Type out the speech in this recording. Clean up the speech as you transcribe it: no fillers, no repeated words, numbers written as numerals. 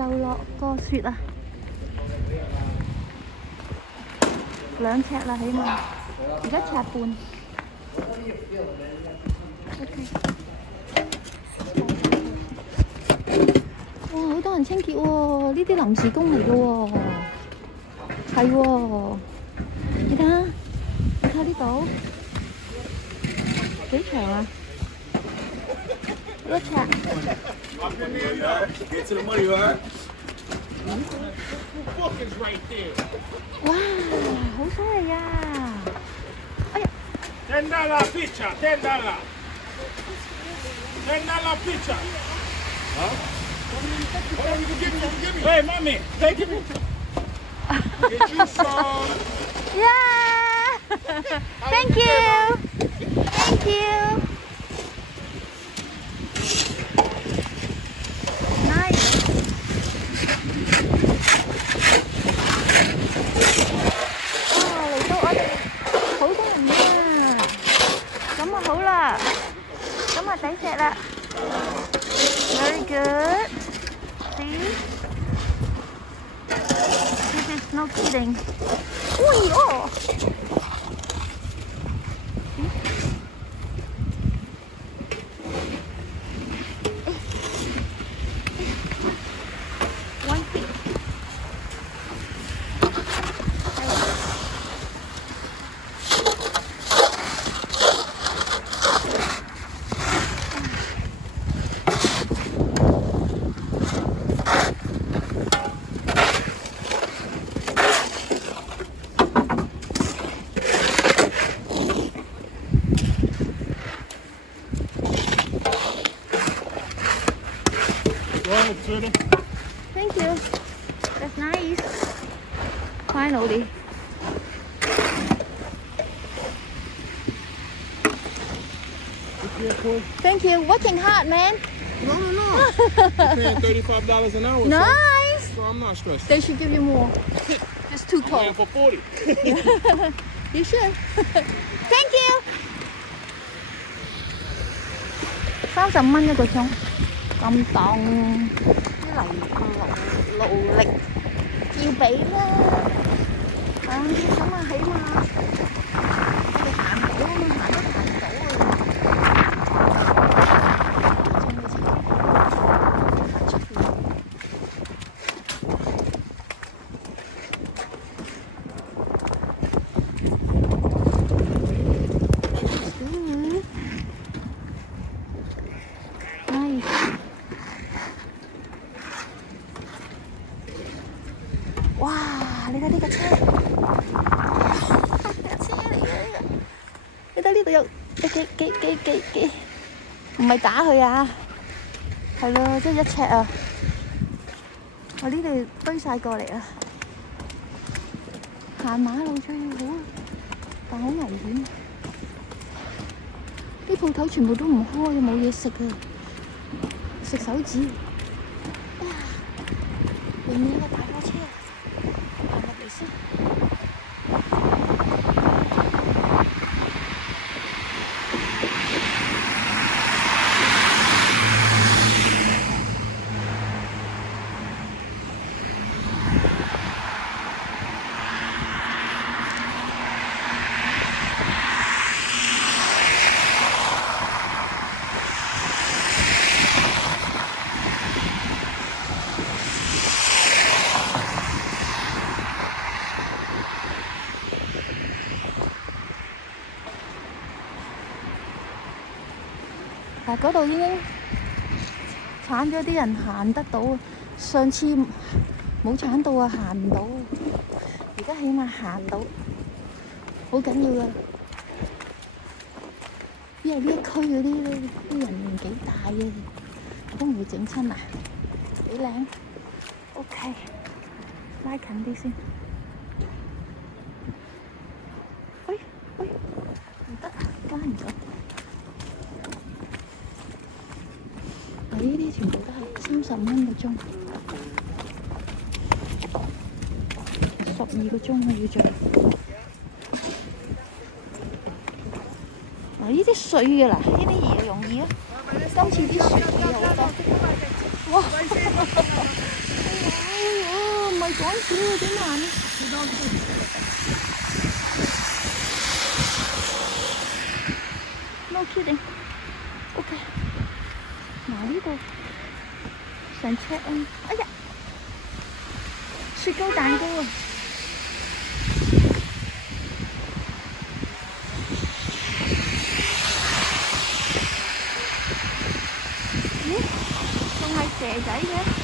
又落個雪啊，2尺啦起碼，而家1尺半。哇，好多人清潔喎，呢啲臨時工嚟嘅喎，係喎，你睇下，你睇呢度幾長啊？1尺。哇，好犀利啊！哎呀$10 picture, $10. $10 picture. Huh? Hey, mommy, take it. Get you some. Yeah! Thank you! Thank you! Nice! 哇，嚟到我哋好多人啊！咁啊好啦，咁啊抵食啦 ！Very good. See? This is no kidding. 喂哦！1 feet. Thank you. That's nice. Finally. Thank you. Working hard, man. No. You're paying $35 an hour. Nice. So I'm not stressed. They should give you more. It's too I'm cold. paying for 40. You should. Thank you. 30蚊1個鐘，咁凍，啲勞力要俾啦。咁啊，起碼我哋行到啊嘛，行都行唔到啊。行出邊。哇！你睇呢個車，車嚟嘅呢個。你睇呢度有幾，唔係打佢啊，係咯，即係1尺啊。我呢度堆晒過嚟啊，行馬路最好，但好危險。啲鋪頭全部都唔開，冇嘢食啊，食手指。哇！迎面有個大貨車。行入嚟先。嗱，嗰度已經鏟咗啲人行得到，上次冇鏟到啊，行唔到。而家起碼行到，好緊要㗎。因為呢一區嗰啲咧，啲人年紀大嘅，都唔會整親啊。幾靚 ，OK， 拉近啲先。喂，唔得，拉唔到。呢啲全部都係30蚊個鐘，12個鐘啊要做。嗱，呢啲碎嘅啦，呢啲易容易啊。今次啲雪易好多。哇！唔係講笑啊，點慢啊？No kidding。OK。嗱呢度成尺啊！哎呀，雪糕蛋糕啊！咦？仲係蛇仔嘅？